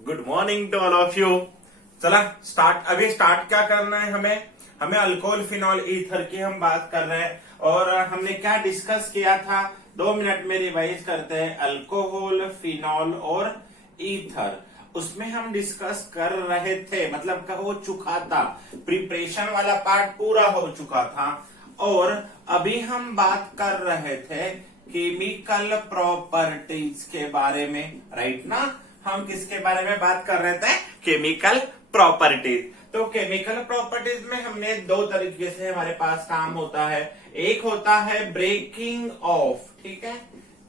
Good morning to all of you. चला अभी start क्या करना है हमें अल्कोहल फिनॉल ईथर की हम बात कर रहे हैं। और हमने क्या डिस्कस किया था, 2 मिनट में रिवाइज करते हैं। अल्कोहल, फिनॉल और ईथर, उसमें हम डिस्कस कर रहे थे, मतलब का हो चुका था, प्रिपरेशन वाला पार्ट पूरा हो चुका था। और अभी हम बात कर रहे थे केमिकल प्रॉपर्टीज के बारे में, राइट ना। हम किसके बारे में बात कर रहे थे? Chemical properties. तो केमिकल प्रॉपर्टीज में हमने दो तरीके से हमारे पास काम होता है। एक होता है ब्रेकिंग ऑफ, ठीक है,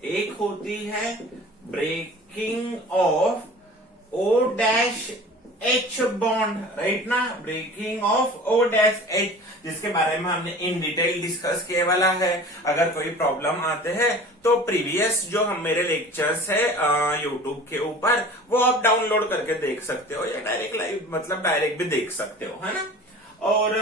एक होती है breaking of O dash H bond, right ना, breaking of O dash H, जिसके बारे में हमने इन डिटेल डिस्कस किए वाला है। अगर कोई प्रॉब्लम आते हैं तो प्रीवियस जो हम मेरे लेक्चर्स है यूट्यूब के ऊपर, वो आप डाउनलोड करके देख सकते हो, या डायरेक्ट लाइव मतलब डायरेक्ट भी देख सकते हो, है ना। और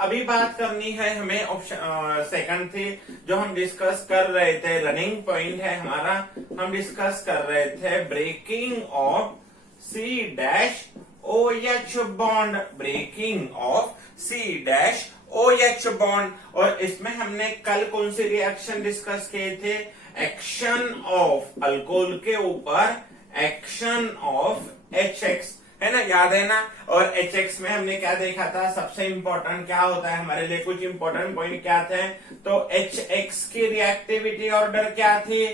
अभी बात करनी है हमें ऑप्शन सेकंड थी जो हम डिस्कस कर रहे थे, रनिंग पॉइंट है हमारा। हम डिस्कस कर रहे थे breaking of C dash OH bond, breaking of C dash OH bond. और इसमें हमने कल कौन सी रिएक्शन डिस्कस किए थे? एक्शन ऑफ अल्कोहल के ऊपर एक्शन ऑफ HX, है ना, याद है ना। और HX में हमने क्या देखा था? सबसे इंपॉर्टेंट क्या होता है हमारे लिए, कुछ इंपॉर्टेंट पॉइंट क्या थे? तो HX की रिएक्टिविटी ऑर्डर क्या थी?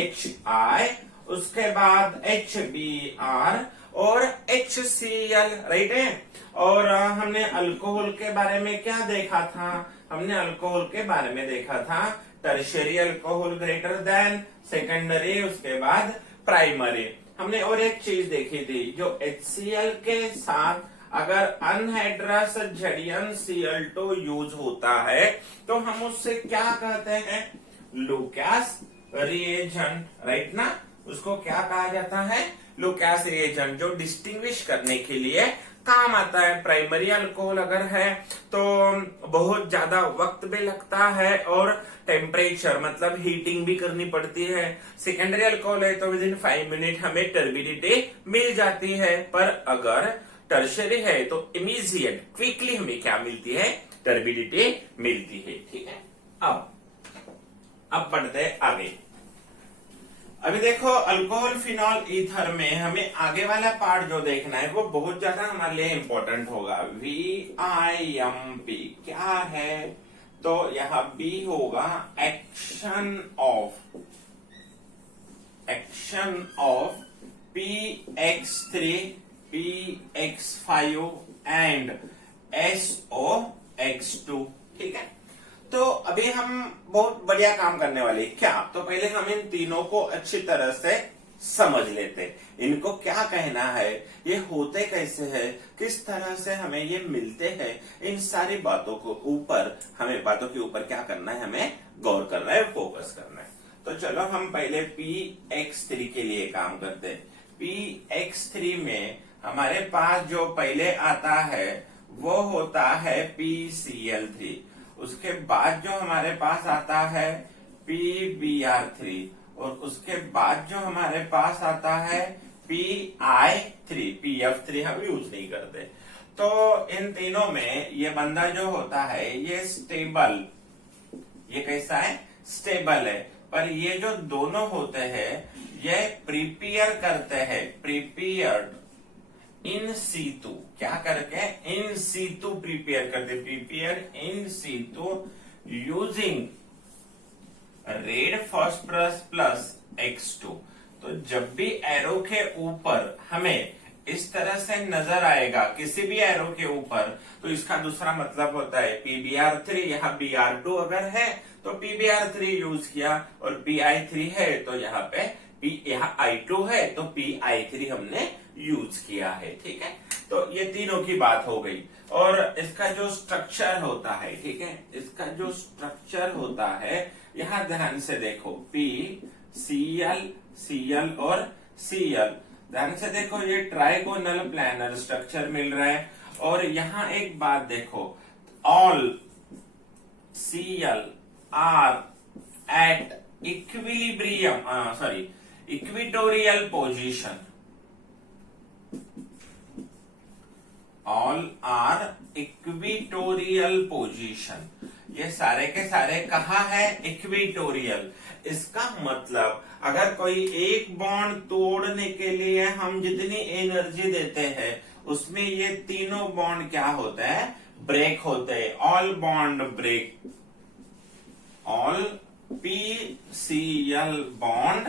HI, उसके बाद HBr और HCl, राइट है। और हमने अल्कोहल के बारे में क्या देखा था? हमने अल्कोहल के बारे में देखा था tertiary alcohol greater than secondary, उसके बाद प्राइमरी। हमने और एक चीज देखी थी, जो HCl के साथ अगर अनहाइड्रस जडियन Cl2 यूज होता है तो हम उससे क्या कहते हैं? लुकास रिएजेंट, राइट ना। उसको क्या कहा जाता है? लुकास रिएजेंट, जो डिस्टिंग्विश करने के लिए काम आता है। प्राइमरी अल्कोहल अगर है तो बहुत ज्यादा वक्त भी लगता है और टेम्परेचर मतलब हीटिंग भी करनी पड़ती है। सेकेंडरी अल्कोहल है तो विद इन 5 मिनट हमें टर्बिडिटी मिल जाती है। पर अगर टर्शियरी है तो इमीडिएट क्विकली हमें क्या मिलती है? टर्बिडिटी मिलती है, ठीक है। अब बढ़ते हैं आगे। अभी देखो अल्कोहल, फिनॉल, ईथर में हमें आगे वाला पार्ट जो देखना है वो बहुत ज्यादा हमारे लिए इंपॉर्टेंट होगा। VIMP क्या है? तो यहाँ B होगा action of PX3, PX5 and SOX2, ठीक है। तो अभी हम बहुत बढ़िया काम करने वाले क्या? तो पहले हम इन तीनों को अच्छी तरह से समझ लेते, इनको क्या कहना है, ये होते कैसे है, किस तरह से हमें ये मिलते हैं, इन सारी बातों के ऊपर क्या करना है? हमें गौर करना है, फोकस करना है। तो चलो हम पहले PX3 के लिए काम करते हैं। PX3 में हमारे पास जो पहले आता है वो होता है PCl3, उसके बाद जो हमारे पास आता है PBr3, और उसके बाद जो हमारे पास आता है PI3, PF3 हम यूज नहीं करते। तो इन तीनों में ये बंदा जो होता है ये स्टेबल, ये कैसा है? स्टेबल है। पर ये जो दोनों होते हैं ये प्रिपेयर करते हैं, प्रिपेयर्ड इन सीतु, क्या करके? इन सीतु प्रिपेयर करते, prepare in situ using red phosphorus plus X2। तो जब भी एरो के ऊपर हमें इस तरह से नजर आएगा, किसी भी एरो के ऊपर, तो इसका दूसरा मतलब होता है PBr3। यहाँ Br2 अगर है तो PBr3 यूज किया, और PI3 है तो यहाँ पे यहाँ I2 है तो PI3 हमने यूज किया है, ठीक है। तो ये तीनों की बात हो गई। और इसका जो स्ट्रक्चर होता है, ठीक है, इसका जो स्ट्रक्चर होता है यहाँ ध्यान से देखो, P Cl और Cl, ध्यान से देखो, ये ट्राइगोनल प्लानर स्ट्रक्चर मिल रहा है। और यहाँ एक बात देखो, all Cl are at equilibrium, equatorial position, all are equatorial position. ये सारे के सारे कहाँ है? इक्विटोरियल। इसका मतलब अगर कोई एक बॉन्ड तोड़ने के लिए हम जितनी एनर्जी देते हैं उसमें ये तीनों बॉन्ड क्या होता है? ब्रेक होते हैं। All bond break, all PCl bond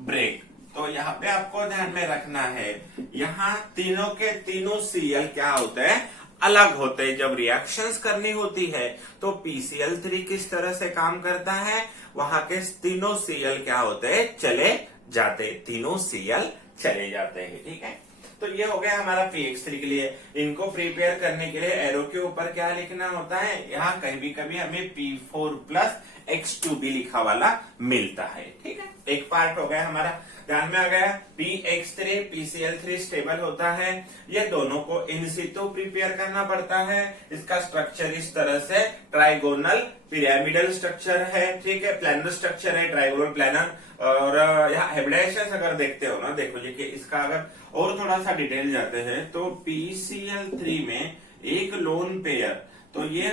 break. तो यहाँ पे आपको ध्यान में रखना है, यहाँ तीनों के तीनों Cl क्या होते हैं? अलग होते हैं। जब रिएक्शंस करनी होती है तो PCl3 किस तरह से काम करता है? वहां के तीनों Cl क्या होते हैं? चले जाते, तीनों Cl चले जाते हैं। ठीक है, तो ये हो गया हमारा PX3 के लिए। इनको प्रिपेयर करने के लिए एरो के ऊपर क्या लिखना होता है? यहाँ कभी कभी हमें P4 प्लस X2 भी लिखा वाला मिलता है। ठीक है, एक पार्ट हो गया हमारा, ध्यान में आ गया। PX3 PCl3 स्टेबल होता है। ये दोनों को इन सितु प्रिपेयर करना पड़ता है। इसका स्ट्रक्चर इस तरह से ट्राइगोनल पिरामिडल स्ट्रक्चर है। ठीक है, प्लानर स्ट्रक्चर है, ट्राइगोनल प्लानर। और यहाँ हाइब्रिडाइजेशन अगर देखते हो ना, देखो जी कि इसका अगर और थोड़ा सा डिटेल जाते हैं तो PCl3 में एक लोन पेयर, तो ये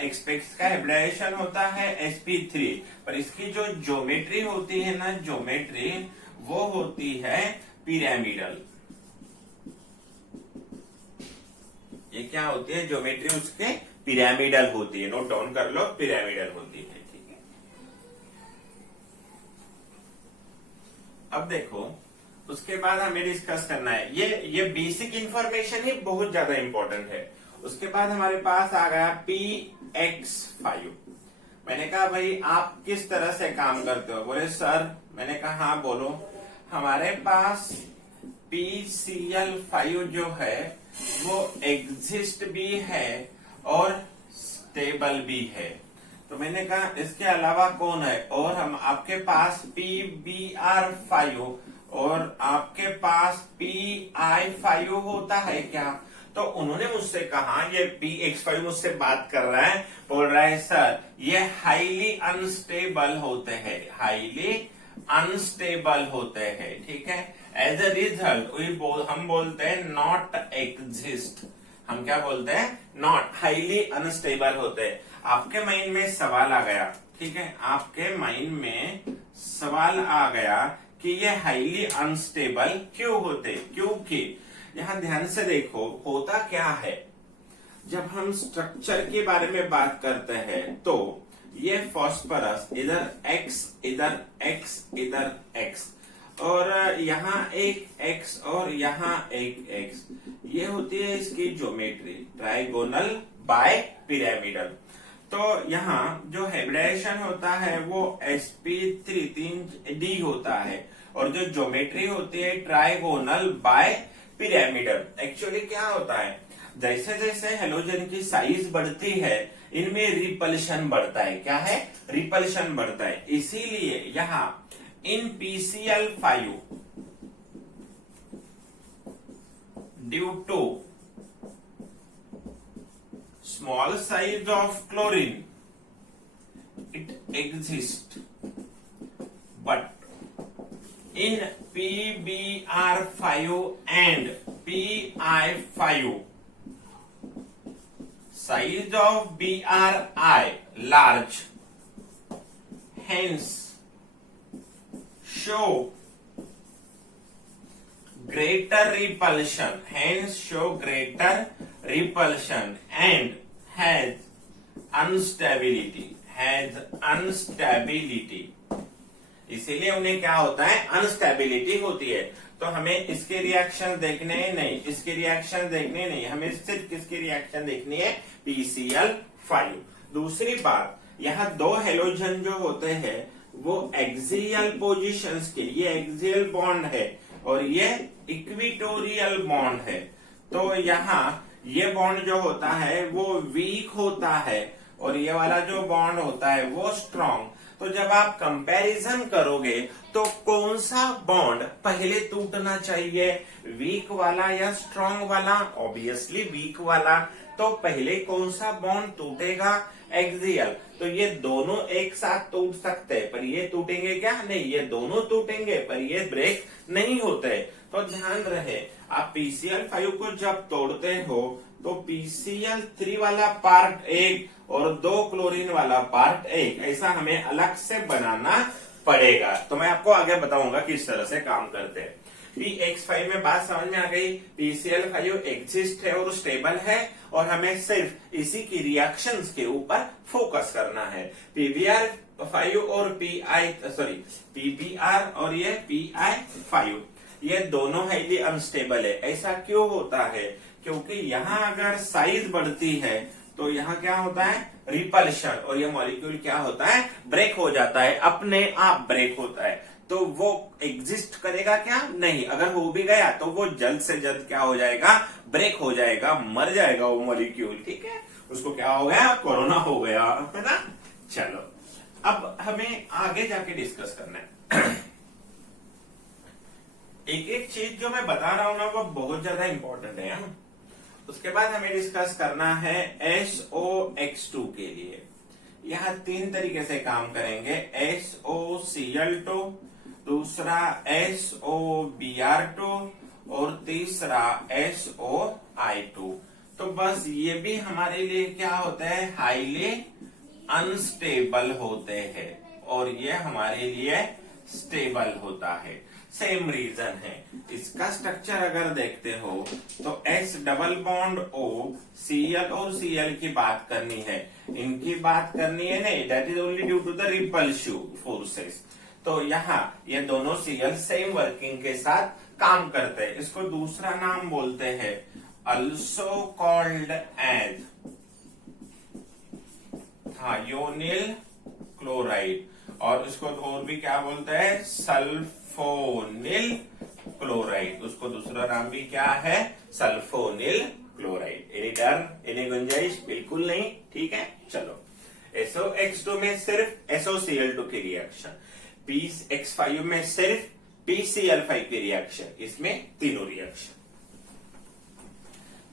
एक्सपेक्ट का हाइब्रिडाइजेशन होता है sp3, पर इसकी जो ज्योमेट्री होती है ना, ज्योमेट्री वो होती है पिरामिडल। ये क्या होती है? ज्योमेट्री उसके पिरामिडल होती है। नोट डाउन कर लो, पिरामिडल होती है। ठीक है, अब देखो उसके बाद हमें डिस्कस करना है, ये बेसिक इंफॉर्मेशन ही बहुत ज्यादा इंपॉर्टेंट है। उसके बाद हमारे पास आ गया PX5। मैंने कहा भाई आप किस तरह से काम करते हो? बोले सर, मैंने कहा हाँ बोलो। हमारे पास PCl5 जो है वो एग्जिस्ट भी है और स्टेबल भी है। तो मैंने कहा इसके अलावा कौन है? और हम आपके पास PBr5 और आपके पास PI5 होता है क्या? तो उन्होंने मुझसे कहा, ये PX5 मुझसे बात कर रहा है, बोल रहा है सर ये हाईली अनस्टेबल होते हैं, हाईली अनस्टेबल होते हैं। ठीक है, एज अ रिजल्ट हम बोलते हैं नॉट एग्जिस्ट। हम क्या बोलते हैं? नॉट, हाईली अनस्टेबल होते हैं। आपके माइंड में सवाल आ गया, ठीक है, आपके माइंड में सवाल आ गया कि ये हाईली अनस्टेबल क्यों होते? क्योंकि यहां ध्यान से देखो, होता क्या है, जब हम स्ट्रक्चर के बारे में बात करते हैं तो ये फॉस्फरस इधर X, इधर X, इधर X, और यहाँ एक X और यहाँ एक X, ये होती है इसकी ज्योमेट्री, ट्राइगोनल बाय पिरामिडल। तो यहाँ जो हाइब्रिडाइजेशन होता है वो sp3 3D होता है, और जो ज्योमेट्री होती है ट्राइगोनल बाय पिरामिडल। एक्चुअली क्या होता है, जैसे जैसे हेलोजन की साइज बढ़ती है इनमें रिपल्शन बढ़ता है। क्या है? रिपल्शन बढ़ता है। इसीलिए यहाँ इन PCl5 due to small size of chlorine it exist, but in PBr5 and PI5 size of BRI large, hence show greater repulsion, and has instability, इसीलिए उन्हें क्या होता है? अनस्टेबिलिटी होती है। तो हमें इसके रिएक्शन देखने नहीं, इसके रिएक्शन देखने नहीं, हमें सिर्फ किसकी रिएक्शन देखनी है? PCl5। दूसरी बात, यहाँ दो हेलोजन जो होते हैं वो एक्सियल पोजीशंस के, ये एक्सियल बॉन्ड है और ये इक्विटोरियल बॉन्ड है। तो यहाँ ये बॉन्ड जो होता है वो वीक होता है और ये वाला जो बॉन्ड होता है वो स्ट्रॉन्ग। तो जब आप कंपैरिजन करोगे तो कौन सा बॉन्ड पहले टूटना चाहिए, वीक वाला या स्ट्रॉन्ग वाला? ऑब्वियसली वीक वाला। तो पहले कौन सा बॉन्ड टूटेगा? एक्सियल। तो ये दोनों एक साथ टूट सकते हैं, पर ये टूटेंगे क्या? नहीं, ये दोनों टूटेंगे पर ये ब्रेक नहीं होते। तो ध्यान रहे, आप PCl5 को जब तोड़ते हो तो PCl3 वाला पार्ट एक और 2 क्लोरीन वाला पार्ट एक, ऐसा हमें अलग से बनाना पड़ेगा। तो मैं आपको आगे बताऊंगा किस तरह से काम करते हैं। PX5 में बात समझ में आ गई। PCl5 एग्जिस्ट है और स्टेबल है, और हमें सिर्फ इसी की रिएक्शंस के ऊपर फोकस करना है। PBr5 और PBr और ये PI5 ये दोनों हाईली अनस्टेबल है। ऐसा क्यों होता है? क्योंकि यहाँ अगर साइज बढ़ती है तो यहाँ क्या होता है, रिपल्शन, और ये मॉलिक्यूल क्या होता है, ब्रेक हो जाता है, अपने आप ब्रेक होता है। तो वो एग्जिस्ट करेगा क्या? नहीं। अगर हो भी गया तो वो जल्द से जल्द क्या हो जाएगा, ब्रेक हो जाएगा, मर जाएगा वो मॉलिक्यूल। ठीक है, उसको क्या हो गया, कोरोना हो गया, है ना। चलो अब हमें आगे जाके डिस्कस करना है। एक एक चीज जो मैं बता रहा हूं ना वो बहुत ज्यादा इंपॉर्टेंट है। उसके बाद हमें डिस्कस करना है SOX2 के लिए। यह 3 तरीके से काम करेंगे, SOCl2, दूसरा SOBr2 और तीसरा SOI2। तो बस ये भी हमारे लिए क्या होते हैं, हाईली अनस्टेबल होते हैं, और ये हमारे लिए स्टेबल होता है। सेम रीजन है। इसका स्ट्रक्चर अगर देखते हो तो S double bond O, Cl और Cl की बात करनी है, इनकी बात करनी है नहीं, that is only due to the repulsive forces. तो यहाँ ये दोनों Cl सेम वर्किंग के साथ काम करते हैं। इसको दूसरा नाम बोलते हैं also called as thionyl chloride, और इसको और भी क्या बोलते हैं, सल्फोनिल क्लोराइड। उसको दूसरा नाम भी क्या है, सल्फोनिल क्लोराइड। एनी डर, एनी गुंजाइश? बिल्कुल नहीं। ठीक है, चलो। SOX2 में सिर्फ SOCl2 की रिएक्शन, PX5 में सिर्फ PCl5 की रिएक्शन, इसमें तीनों रिएक्शन।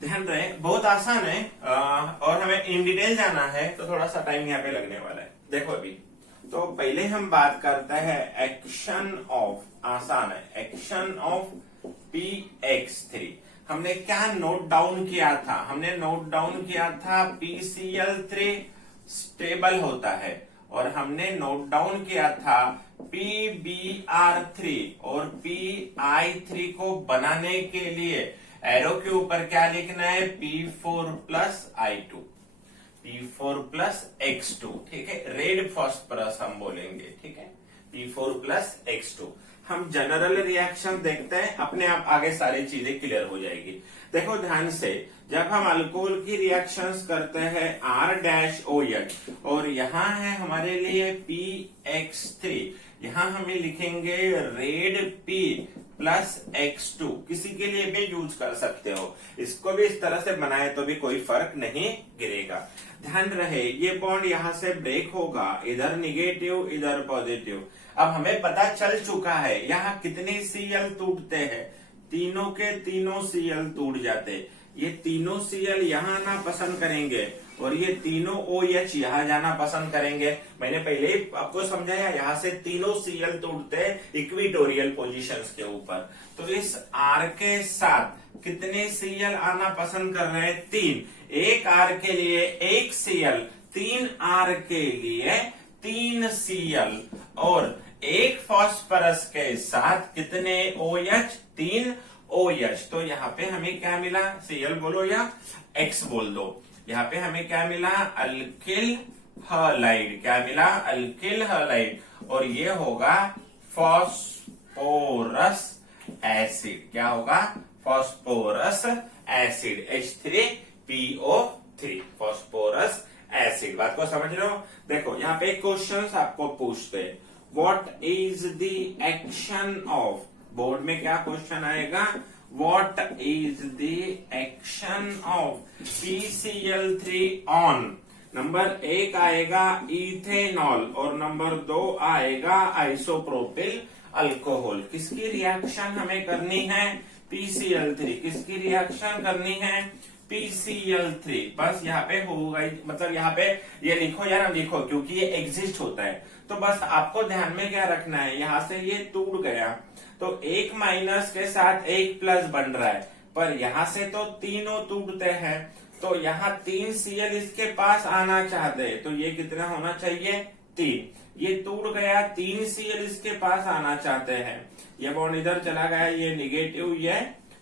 ध्यान रहे, बहुत आसान है, और हमें इन डिटेल जाना है तो थोड़ा सा टाइम यहाँ पे लगने वाला है। देखो अभी तो पहले हम बात करते हैं एक्शन ऑफ, आसान है, एक्शन ऑफ PX3। हमने क्या नोट डाउन किया था, हमने नोट डाउन किया था PCl3 स्टेबल होता है, और हमने नोट डाउन किया था PBr3 और PI3 को बनाने के लिए एरो के ऊपर क्या लिखना है, P4 plus I2, P4 plus X2। ठीक है, रेड फॉस्फोरस हम बोलेंगे। ठीक है, P4 प्लस X2। हम जनरल रिएक्शन देखते हैं, अपने आप आगे सारी चीजें क्लियर हो जाएगी। देखो ध्यान से, जब हम अल्कोहल की रिएक्शंस करते हैं R-OH, और यहाँ है हमारे लिए PX3, यहाँ हमें लिखेंगे रेड P प्लस X2। किसी के लिए भी यूज कर सकते हो, इसको भी इस तरह से बनाए तो भी कोई फर्क नहीं गिरेगा। ध्यान रहे, ये बॉन्ड यहाँ से ब्रेक होगा, इधर निगेटिव इधर पॉजिटिव। अब हमें पता चल चुका है यहाँ कितने Cl टूटते हैं, तीनों के तीनों Cl टूट जाते। ये तीनों Cl यहाँ आना पसंद करेंगे, और ये तीनों OH यहाँ जाना पसंद करेंगे। मैंने पहले ही आपको समझाया, यहाँ से तीनों Cl टूटते हैं इक्विटोरियल पोजीशंस के ऊपर। तो इस R के साथ कितने Cl आना पसंद कर रहे हैं, 3। एक R के लिए 1 Cl, 3 R के लिए 3 Cl, और एक फॉस्फोरस के साथ कितने OH, 3 OH। तो यहाँ पे हमें क्या मिला, Cl बोलो या X बोल दो, यहाँ पे हमें क्या मिला, अल्किल हैलाइड। क्या मिला, अल्किल हैलाइड, और ये होगा फॉस्फोरस एसिड। क्या होगा, phosphorous acid, H3PO3, phosphorous acid. बात को समझ रहे हो? देखो यहाँ पे क्वेश्चन आपको पूछते हैं, what is the action of, board में क्या क्वेश्चन आएगा, What is the action of PCl3 on? Number 1 आएगा इथेनॉल, और नंबर 2 आएगा आइसोप्रोपिल अल्कोहल। किसकी रिएक्शन हमें करनी है, PCl3। किसकी रिएक्शन करनी है, PCl3। बस यहाँ पे होगा, मतलब यहाँ पे ये लिखो यार, हम लिखो क्योंकि ये एग्जिस्ट होता है। तो बस आपको ध्यान में क्या रखना है, यहाँ से ये टूट गया तो एक माइनस के साथ एक प्लस बन रहा है, पर यहाँ से तो तीनों टूटते हैं, तो यहाँ 3Cl इसके पास आना चाहते हैं, तो ये कितना होना चाहिए 3। ये टूट गया, 3Cl इसके पास आना चाहते हैं, ये बॉन्ड इधर चला गया, ये निगेटिव ये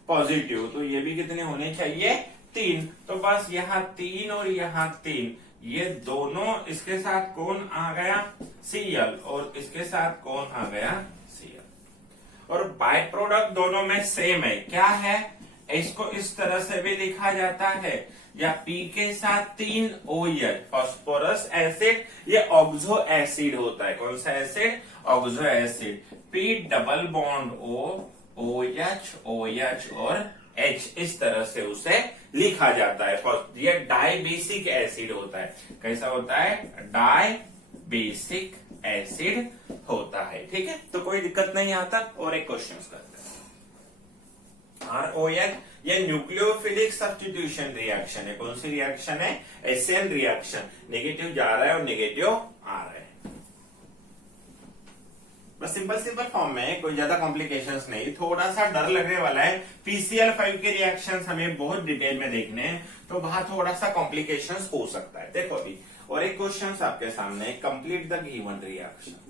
पॉजिटिव, तो ये भी कितने होने चाहिए 3। तो बस यहाँ 3 और यहाँ 3, ये दोनों इसके साथ कौन आ गया Cl, और इसके साथ कौन आ गया Cl, और बाय प्रोडक्ट दोनों में सेम है। क्या है, इसको इस तरह से भी लिखा जाता है, या P के साथ 3 OH फास्फोरस एसिड, ये ऑक्सो एसिड होता है। कौन सा acid, oxo acid. P double bond O, OH OH और H, इस तरह से उसे लिखा जाता है। ये डाई बेसिक एसिड होता है। कैसा होता है, डाई बेसिक एसिड होता है। ठीक है, तो कोई दिक्कत नहीं आता। और एक क्वेश्चन करते हैं। ROH ये न्यूक्लियोफिलिक सब्स्टिट्यूशन रिएक्शन है। कौन सी रिएक्शन है, एसएन रिएक्शन। नेगेटिव जा रहा है और नेगेटिव आ रहा है। बस सिंपल फॉर्म में, कोई ज्यादा कॉम्प्लिकेशंस नहीं। थोड़ा सा डर लगने वाला है, PCl5 के रिएक्शंस हमें बहुत डिटेल में देखने हैं, तो वहां थोड़ा सा कॉम्प्लिकेशंस हो सकता है। देखो अभी और एक क्वेश्चन आपके सामने, complete the given reaction.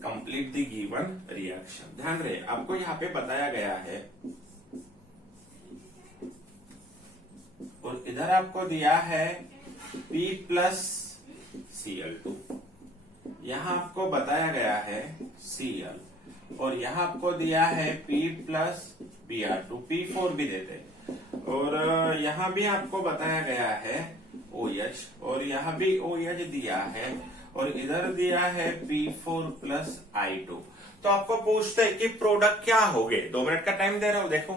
Complete the given reaction. ध्यान रहे, आपको यहाँ पे बताया गया है, और इधर आपको दिया है P प्लस Cl2, यहाँ आपको बताया गया है Cl, और यहाँ आपको दिया है P प्लस Br2, P4 भी देते, और यहाँ भी आपको बताया गया है OH, और यहाँ भी OH दिया है, और इधर दिया है P4 प्लस I2। तो आपको पूछते हैं कि प्रोडक्ट क्या होंगे। 2 मिनट का टाइम दे रहा हूं, देखो।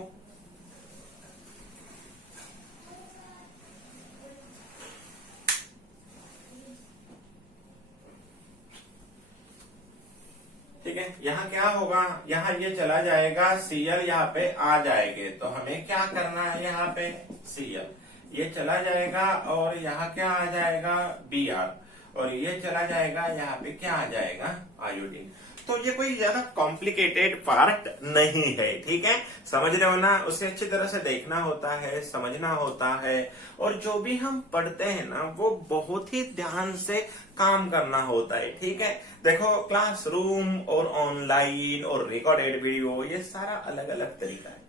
ठीक है, यहाँ क्या होगा, यहाँ ये चला जाएगा, Cl यहाँ पे आ जाएंगे, तो हमें क्या करना है, यहाँ पे Cl ये चला जाएगा, और यहाँ क्या आ जाएगा Br, और ये चला जाएगा, यहाँ पे क्या आ जाएगा आयोडीन। तो ये कोई ज्यादा कॉम्प्लिकेटेड पार्ट नहीं है। ठीक है, समझ रहे हो ना, उसे अच्छी तरह से देखना होता है, समझना होता है, और जो भी हम पढ़ते हैं ना, वो बहुत ही ध्यान से काम करना होता है। ठीक है, देखो क्लासरूम और ऑनलाइन और रिकॉर्डेड वीडियो, ये सारा अलग अलग तरीका है।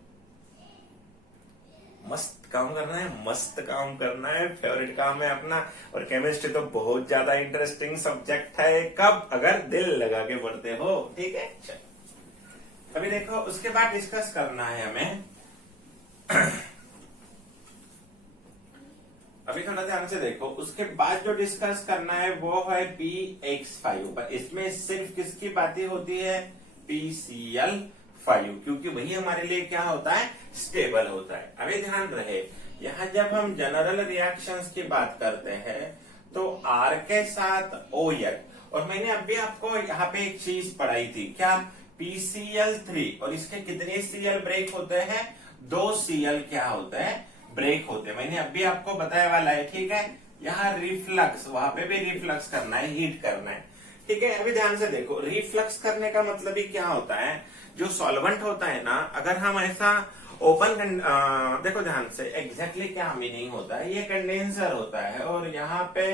मस्त काम करना है, मस्त काम करना है, फेवरेट काम है अपना। और केमिस्ट्री तो बहुत ज्यादा इंटरेस्टिंग सब्जेक्ट है, कब, अगर दिल लगा के पढ़ते हो। ठीक है, चलो अभी देखो, उसके बाद डिस्कस करना है हमें अभी थोड़ा ध्यान से देखो, उसके बाद जो डिस्कस करना है वो है PX5, पर इसमें सिर्फ किसकी बातें होती है, PCl5, क्योंकि वही हमारे लिए क्या होता है, स्टेबल होता है। अभी ध्यान रहे, यहाँ जब हम जनरल रिएक्शंस की बात करते हैं तो R के साथ OH, और मैंने अभी आपको यहाँ पे एक चीज पढ़ाई थी, क्या, PCl3, और इसके कितने Cl ब्रेक होते हैं, 2 Cl क्या होते हैं, ब्रेक होते हैं। मैंने अभी आपको बताया वाला है। ठीक है, यहाँ रिफ्लक्स, वहां पे भी रिफ्लक्स करना है, हीट करना है। ठीक है, अभी ध्यान से देखो, रिफ्लक्स करने का मतलब ही क्या होता है, जो सॉल्वेंट होता है ना, अगर हम ऐसा ओपन देखो ध्यान से, एग्जैक्टली क्या मीनिंग होता है, ये कंडेंसर होता है, और यहाँ पे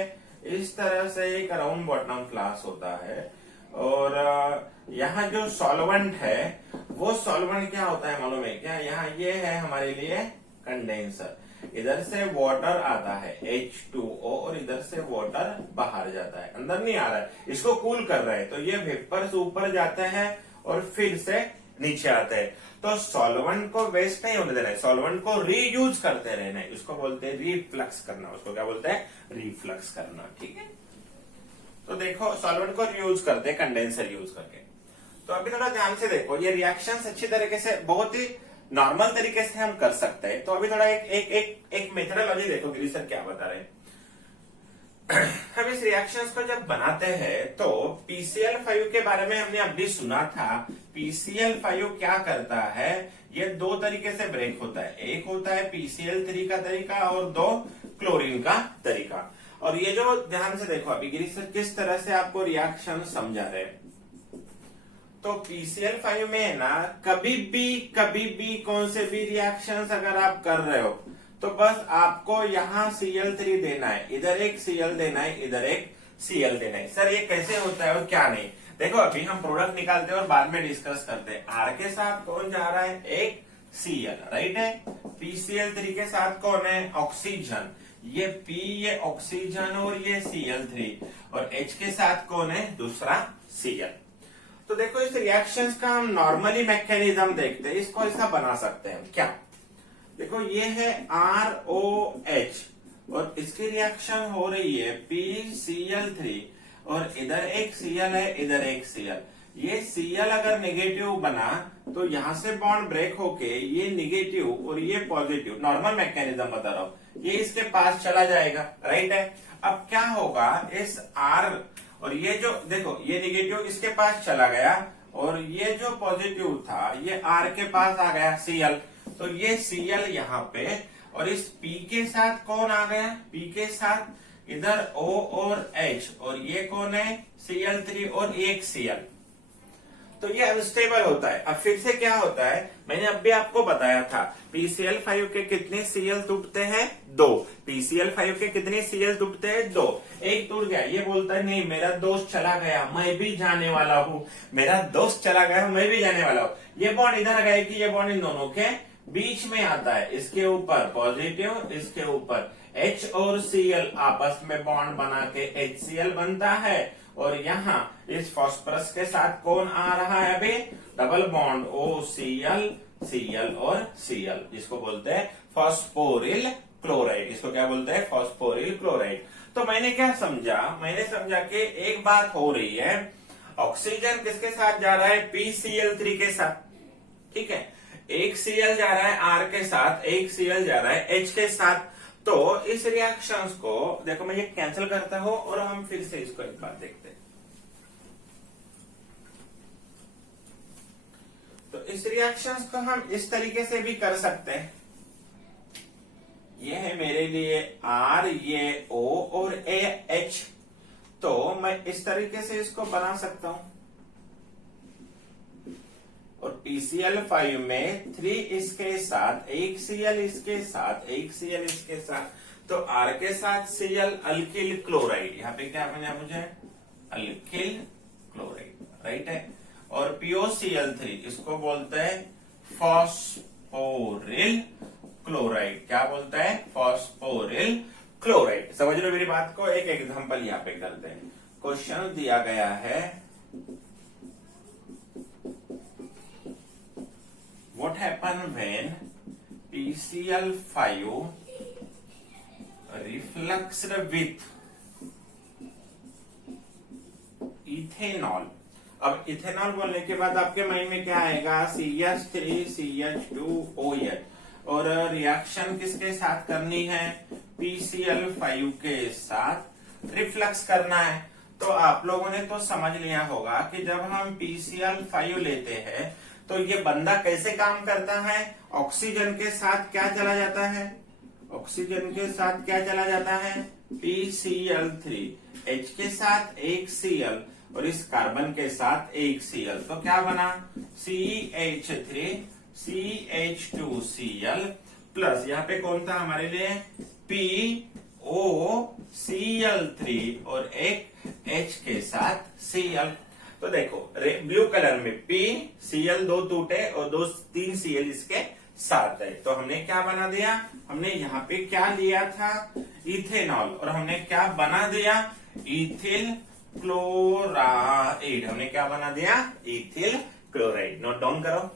इस तरह से एक राउंड बॉटम फ्लास्क होता है, और यहाँ जो सॉल्वेंट है वो सॉल्वेंट क्या होता है मालूम है क्या, यहाँ ये है हमारे लिए कंडेंसर, इधर से वाटर आता है H2O, और इधर से वाटर बाहर जाता है, अंदर नहीं आ रहा है, इसको कूल कर रहा है, तो ये वेपर्स ऊपर जाते हैं और फिर से नीचे आते हैं। तो सॉल्वेंट को वेस्ट नहीं होने देना है, सॉल्वेंट को रीयूज करते रहना है, उसको बोलते हैं रिफ्लक्स करना, उसको क्या बोलते हैं, रिफ्लक्स करना। ठीक है, तो देखो सॉल्वेंट को रीयूज करते हैं कंडेंसर यूज करके। तो अभी थोड़ा ध्यान से देखो, ये रिएक्शंस अच्छी तरीके से, बहुत ही नॉर्मल तरीके से हम कर सकते हैं। तो अभी थोड़ा एक मेथडोलॉजी देखो, गिरी सर क्या बता रहे हैं। हम इस रिएक्शंस को जब बनाते हैं तो PCl5 के बारे में हमने अभी सुना था PCl5 क्या करता है, ये दो तरीके से ब्रेक होता है। एक होता है PCl3 का तरीका और दो क्लोरीन का तरीका। और ये जो ध्यान से देखो अभी गिरीश सर किस तरह से आपको रिएक्शन समझा रहे हैं। तो PCl5 में ना कभी भी कौन से भी रिएक्शंस अगर आप कर रहे हो तो बस आपको यहाँ Cl3 देना है, इधर एक Cl देना है, इधर एक Cl देना है। सर ये कैसे होता है और क्या नहीं, देखो अभी हम प्रोडक्ट निकालते हैं और बाद में डिस्कस करते हैं। R के साथ कौन जा रहा है, एक Cl, राइट है। PCl3 के साथ कौन है, ऑक्सीजन, ये P ये ऑक्सीजन और ये Cl3, और H के साथ कौन है, दूसरा Cl। तो देखो इस रिएक्शंस का हम नॉर्मली मैकेनिज्म देखते हैं, इसको ऐसा बना सकते हैं क्या, देखो ये है ROH और इसकी रिएक्शन हो रही है PCl3 और इधर एक Cl है, इधर एक Cl। ये Cl अगर नेगेटिव बना तो यहां से बॉन्ड ब्रेक होके ये नेगेटिव और ये पॉजिटिव, नॉर्मल मैकेनिज्म बता रहा हूं, ये इसके पास चला जाएगा, राइट है। अब क्या होगा, इस R और ये जो देखो ये नेगेटिव इसके पास चला गया और ये जो पॉजिटिव था ये R के पास आ गया Cl, तो ये Cl यहाँ पे, और इस P के साथ कौन आ गया, P के साथ इधर O और H, और ये कौन है Cl3 और एक Cl। तो ये अनस्टेबल होता है। अब फिर से क्या होता है, मैंने अभी आपको बताया था PCl5 के कितने Cl टूटते हैं, दो। PCl5 के कितने Cl टूटते हैं, दो। एक टूट गया, ये बोलता है नहीं मेरा दोस्त चला गया मैं भी जाने वाला हूँ, मेरा दोस्त चला गया मैं भी जाने वाला हूँ। ये बॉन्ड इधर गया कि ये बॉन्ड इन दोनों के बीच में आता है, इसके ऊपर पॉजिटिव, इसके ऊपर H और Cl आपस में बॉन्ड बना के HCl बनता है, और यहाँ इस फॉस्फरस के साथ कौन आ रहा है, अभी डबल बॉन्ड OCl, Cl और Cl, जिसको बोलते हैं फॉस्फोरिल क्लोराइड। इसको क्या बोलते हैं, फॉस्फोरिल क्लोराइड। तो मैंने क्या समझा, मैंने समझा कि एक बात हो रही है, ऑक्सीजन किसके साथ जा रहा है, PCl3 के साथ, ठीक है। एक Cl जा रहा है R के साथ, एक Cl जा रहा है H के साथ। तो इस रिएक्शंस को देखो मैं ये कैंसिल करता हूं और हम फिर से इसको एक बार देखते हैं। तो इस रिएक्शंस को हम इस तरीके से भी कर सकते हैं, ये है मेरे लिए R, ये O और A H, तो मैं इस तरीके से इसको बना सकता हूं। और PCl5 में 3 इसके साथ, एक Cl इसके साथ, एक Cl इसके साथ, तो R के साथ Cl अल्किल क्लोराइड, यहाँ पे क्या बना मुझे, अल्किल क्लोराइड, राइट है। और POCl3 इसको बोलते हैं फॉस्फोरिल क्लोराइड, क्या बोलता है, फॉस्फोरिल क्लोराइड। समझ लो मेरी बात को, एक एग्जांपल यहाँ पे करते हैं। क्वेश्चन दिया गया है, what happen when PCl5 refluxed with ethanol. अब इथेनॉल बोलने के बाद आपके माइंड में क्या आएगा, CH3CH2OH, और रिएक्शन किसके साथ करनी है, PCl5 के साथ रिफ्लक्स करना है। तो आप लोगों ने तो समझ लिया होगा कि जब हम PCl5 लेते हैं तो ये बंदा कैसे काम करता है, ऑक्सीजन के साथ क्या चला जाता है, ऑक्सीजन के साथ क्या चला जाता है, PCl3, H के साथ एक Cl और इस कार्बन के साथ एक Cl, तो क्या बना, CH3 CH2Cl प्लस यहाँ पे कौन था हमारे लिए, POCl3 और एक H के साथ Cl। तो देखो ब्लू कलर में P Cl दो टूटे और दो 3 Cl इसके साथ है, तो हमने क्या बना दिया, हमने यहाँ पे क्या लिया था, इथेनॉल, और हमने क्या बना दिया, इथिल क्लोराइड, हमने क्या बना दिया, इथिल क्लोराइड। नोट डाउन करो।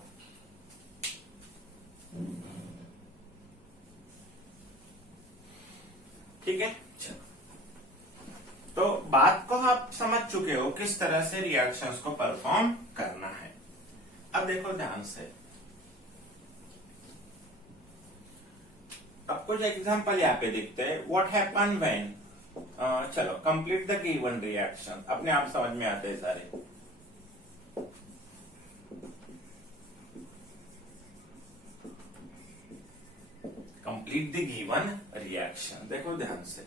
ठीक है, तो बात को आप समझ चुके हो किस तरह से रिएक्शंस को परफॉर्म करना है। अब देखो ध्यान से, अब कुछ एग्जांपल यहाँ पे दिखते हैं। व्हाट हैपन व्हेन, चलो कंप्लीट द गिवन रिएक्शन, अपने आप समझ में आते हैं सारे। Complete the given reaction. देखो ध्यान से,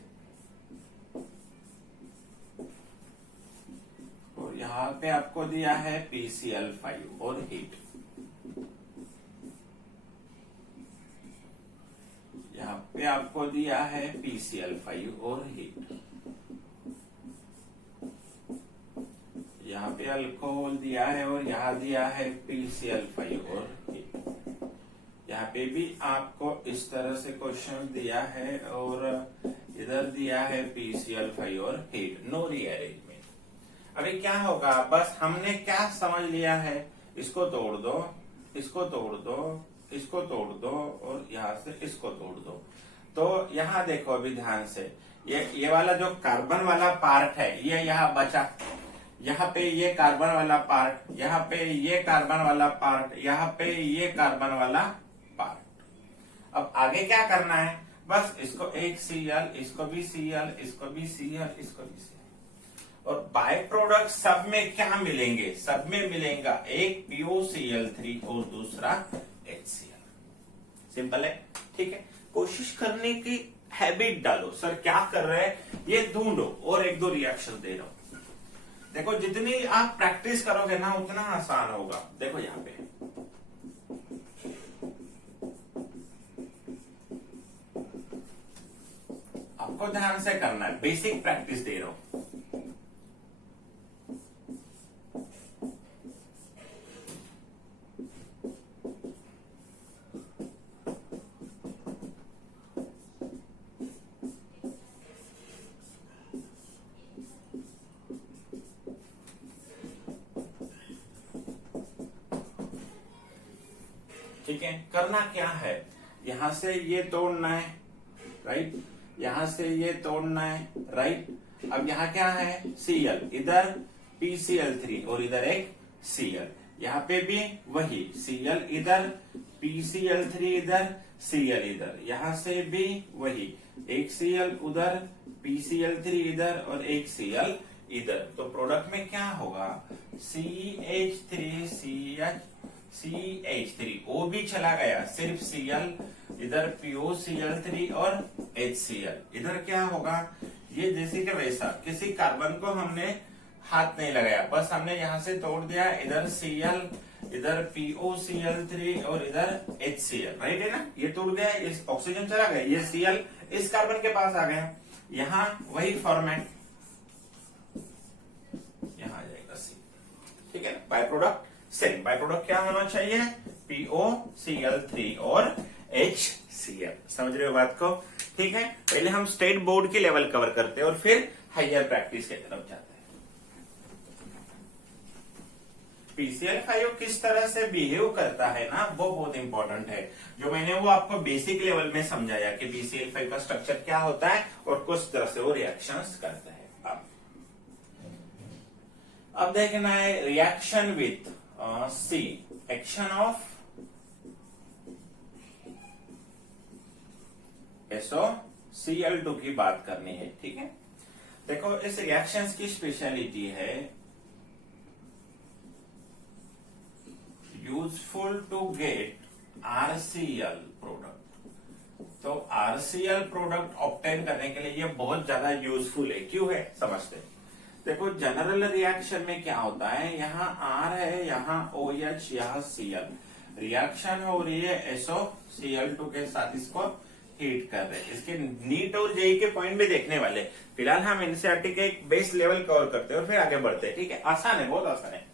और यहाँ पे आपको दिया है PCl5 और हीट, यहाँ पे आपको दिया है PCl5 और हीट, यहाँ पे अल्कोहल दिया है और यहाँ दिया है PCl5 और हीट। यहाँ पे भी आपको इस तरह से क्वेश्चन दिया है और इधर दिया है PCl5 और हीट, नो रीअरेंजमेंट। अभी क्या होगा, बस हमने क्या समझ लिया है, इसको तोड़ दो, इसको तोड़ दो, इसको तोड़ दो और यहाँ से इसको तोड़ दो। तो यहाँ देखो अभी ध्यान से, ये वाला जो कार्बन वाला पार्ट है ये यहाँ बचा, यहाँ पे ये कार्बन वाला पार्ट, यहाँ पे ये कार्बन वाला पार्ट, यहाँ पे ये कार्बन वाला पार्ट। अब आगे क्या करना है, बस इसको एक Cl, इसको भी Cl, इसको भी Cl, इसको भी Cl, और बाय प्रोडक्ट सब में क्या मिलेंगे, सब में मिलेगा एक POCl3 और दूसरा HCl। सिंपल है, ठीक है। कोशिश करने की हैबिट डालो, सर क्या कर रहे हैं ये ढूंढो, और एक दो रिएक्शन दे रहा हूं। देखो जितनी आप प्रैक्टिस करोगे ना उतना आसान होगा। देखो यहाँ पे आपको ध्यान से करना है, बेसिक प्रैक्टिस दे रहा हूं। ठीक है, करना क्या है, यहां से ये तोड़ना है, राइट, यहां से ये तोड़ना है, राइट। अब यहाँ क्या है, Cl, इधर PCl3 और इधर एक Cl, यहाँ पे भी वही Cl इधर, PCl3 इधर, Cl इधर, यहाँ से भी वही एक Cl उधर, PCl3 इधर और एक Cl इधर। तो प्रोडक्ट में क्या होगा, CH3 O भी चला गया, सिर्फ Cl इधर, POCl3 और HCl इधर। क्या होगा, ये जैसे कि वैसा, किसी कार्बन को हमने हाथ नहीं लगाया, बस हमने यहां से तोड़ दिया, इधर Cl, इधर POCl3 और इधर HCl, राइट है ना। ये टूट गया, इस ऑक्सीजन चला गया, ये Cl इस कार्बन के पास आ गया, यहाँ वही फॉर्मेट, यहाँ आ जाएगा C, ठीक है ना। By product same, by product क्या होना चाहिए, POCl3 और HCl। समझ रहे हो बात को, ठीक है। पहले हम स्टेट बोर्ड के लेवल कवर करते हैं और फिर हायर प्रैक्टिस की तरफ जाते हैं। PCl5 किस तरह से बिहेव करता है ना, वो बहुत इंपॉर्टेंट है। जो मैंने वो आपको बेसिक लेवल में समझाया कि PCl5 का स्ट्रक्चर क्या होता है और किस तरह से वो रिएक्शंस करता है। अब देखना है reaction with C, action of SOCl2 की बात करनी है, ठीक है। देखो इस रिएक्शंस की स्पेशलिटी है useful to get RCl product. तो RCl प्रोडक्ट ऑब्टेन करने के लिए ये बहुत ज्यादा यूजफुल है। क्यों है, समझते हैं। देखो जनरल रिएक्शन में क्या होता है, यहाँ R है, यहाँ OH, यहाँ Cl, रिएक्शन हो रही है SOCl2 के साथ, इसको हीट कर रहे हैं। इसके नीट और जेई के पॉइंट भी देखने वाले, फिलहाल हम एनसीईआरटी के एक बेस लेवल कवर करते हैं और फिर आगे बढ़ते हैं, ठीक है। आसान है, बहुत आसान है।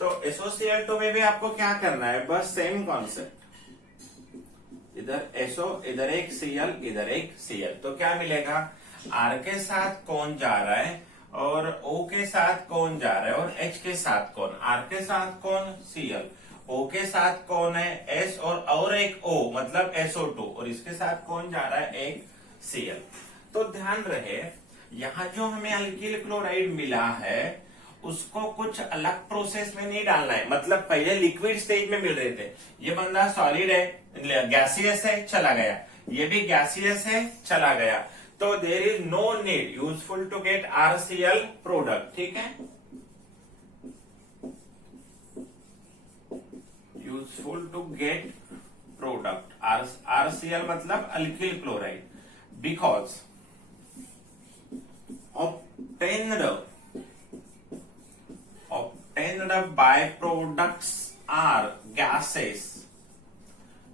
तो SOCl2 में भी आपको क्या करना है, बस सेम कॉन्सेप्ट, इधर SO, इधर एक Cl, इधर एक Cl। तो क्या मिलेगा, R के साथ कौन जा रहा है और O के साथ कौन जा रहा है और H के साथ कौन, R के साथ कौन Cl, O के साथ कौन है S और एक O मतलब SO2, और इसके साथ कौन जा रहा है, एक Cl। तो ध्यान रहे, यहाँ जो हमें अल्किल क्लोराइड मिला है उसको कुछ अलग प्रोसेस में नहीं डालना है। मतलब पहले लिक्विड स्टेज में मिल रहे थे, ये बंदा सॉलिड है, गैसियस है, चला गया, ये भी गैसियस है, चला गया। तो there is no need, useful to get RCl product, ठीक है। Useful to get product RCl मतलब alkyl chloride, because obtained byproducts are gases.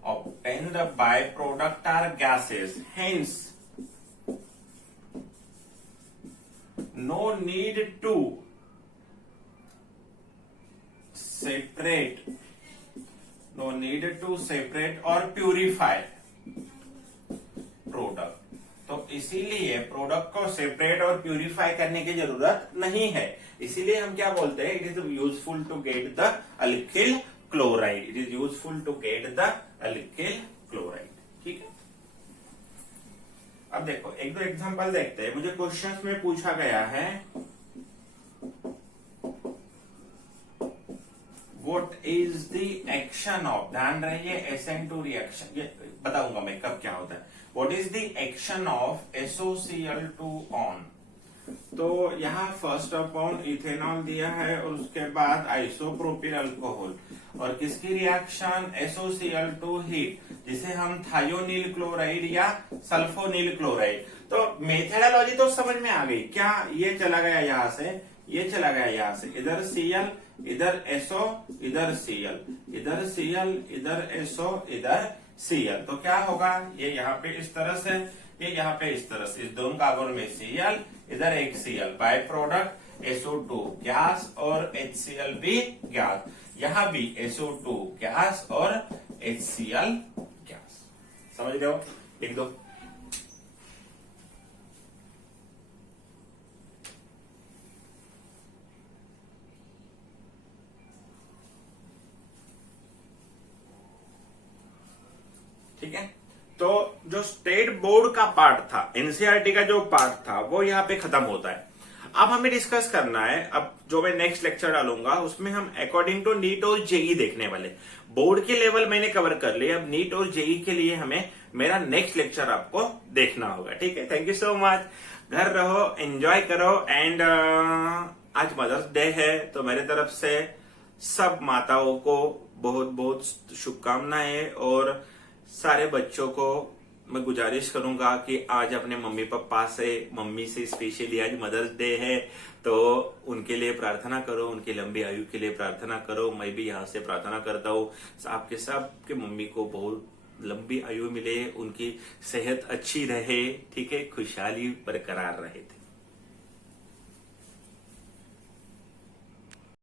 Obtained byproduct are gases. Hence, no need to separate. No need to separate or purify product. तो इसीलिए product को separate और purify करने की जरूरत नहीं है। इसीलिए हम क्या बोलते हैं, it is useful to get the alkyl chloride. It is useful to get the alkyl chloride. ठीक है, अब देखो एक दो एग्जांपल देखते हैं। मुझे क्वेश्चंस में पूछा गया है what is the action of, ध्यान रहिए, SN2 रिएक्शन, ये बताऊंगा मैं कब क्या होता है। What is the action of SOCl2 on, तो यहाँ फर्स्ट अपॉन इथेनॉल दिया है और उसके बाद आइसोप्रोपिल अल्कोहल, और किसकी रिएक्शन, SOCl2 हीट, जिसे हम थायोनील क्लोराइड या सल्फोनील क्लोराइड। तो मेथडोलॉजी तो समझ में आ गई क्या, ये चला गया यहाँ से, ये चला गया यहाँ से, इधर Cl, इधर SO, इधर Cl, इधर Cl, इधर SO, इधर Cl। तो क्या होगा, ये यहाँ पे इस तरह से, ये यहाँ पे इस तरह से, इस दोनों कार्बन में Cl, इधर एक Cl, by product SO2 gas और HCl भी गैस, यहाँ भी SO2 गैस और HCl गैस। समझ रहे हो, लिख दो। ठीक है, तो जो स्टेट बोर्ड का पार्ट था, एनसीईआरटी का जो पार्ट था, वो यहाँ पे खत्म होता है। अब हमें डिस्कस करना है, अब जो मैं नेक्स्ट लेक्चर डालूंगा उसमें हम अकॉर्डिंग टू नीट और जेई देखने वाले। बोर्ड के लेवल मैंने कवर कर लिया, अब नीट और जेई के लिए हमें मेरा नेक्स्ट लेक्चर आपको देखना होगा। ठीक है, थैंक यू सो मच। घर रहो, एंजॉय करो, एंड आज मदर्स डे है, तो मेरे तरफ से सब माताओं को बहुत बहुत शुभकामनाएं, और सारे बच्चों को मैं गुजारिश करूंगा कि आज अपने मम्मी पापा से, मम्मी से स्पेशली आज मदर्स डे है, तो उनके लिए प्रार्थना करो, उनकी लंबी आयु के लिए प्रार्थना करो। मैं भी यहाँ से प्रार्थना करता हूँ आपके सबके मम्मी को बहुत लंबी आयु मिले, उनकी सेहत अच्छी रहे, ठीक है, खुशहाली बरकरार रहे।